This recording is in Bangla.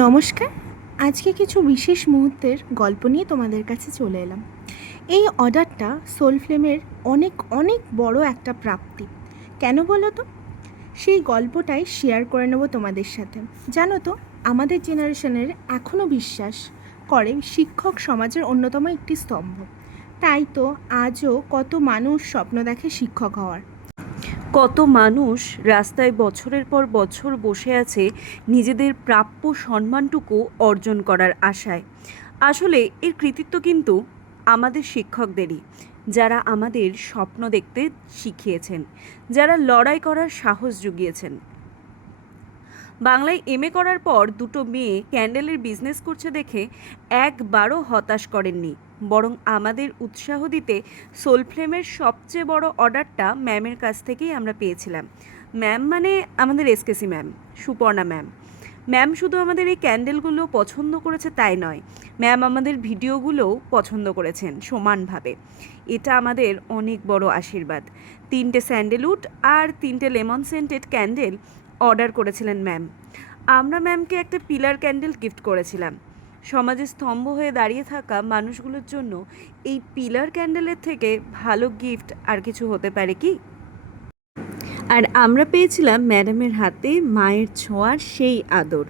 নমস্কার। আজকে কিছু বিশেষ মুহূর্তের গল্প নিয়ে তোমাদের কাছে চলে এলাম। এই অর্ডারটা সোলফ্লেমের অনেক অনেক বড় একটা প্রাপ্তি। কেন বলো তো? সেই গল্পটাই শেয়ার করে নেব তোমাদের সাথে। জানো তো, আমাদের জেনারেশনের এখনও বিশ্বাস করে শিক্ষক সমাজের অন্যতম একটি স্তম্ভ। তাই তো আজও কত মানুষ স্বপ্ন দেখে শিক্ষক হওয়ার। কত মানুষ রাস্তায় বছরের পর বছর বসে আছে নিজেদের প্রাপ্য সম্মানটুকু অর্জন করার আশায়। আসলে এর কৃতিত্ব কিন্তু আমাদের শিক্ষকদেরই, যারা আমাদের স্বপ্ন দেখতে শিখিয়েছেন, যারা লড়াই করার সাহস জুগিয়েছেন। বাংলায় এমএ করার পর দুটো মেয়ে ক্যান্ডেলের বিজনেস করছে দেখে একবারও হতাশ করেননি, বরং আমাদের উৎসাহ দিতে সোলফ্লেমের সবচেয়ে বড় অর্ডারটা ম্যামের কাছ থেকেই আমরা পেয়েছিলাম। ম্যাম মানে আমাদের এসকেসি ম্যাম, সুপর্ণা ম্যাম। ম্যাম শুধু আমাদের এই ক্যান্ডেলগুলো পছন্দ করেছে তাই নয়, ম্যাম আমাদের ভিডিওগুলোও পছন্দ করেছেন সমানভাবে। এটা আমাদের অনেক বড় আশীর্বাদ। 3টে স্যান্ডেলউড আর 3টে লেমন সেন্টেড ক্যান্ডেল অর্ডার করেছিলেন ম্যাম। আমরা ম্যামকে একটা পিলার ক্যান্ডেল গিফট করেছিলাম। সমাজে স্তম্ভ হয়ে দাঁড়িয়ে থাকা মানুষগুলোর জন্য এই পিলার ক্যান্ডেলের থেকে ভালো গিফট আর কিছু হতে পারে কি? আর আমরা পেয়েছিলাম ম্যাডামের হাতে মায়ের ছোঁয়ার সেই আদর।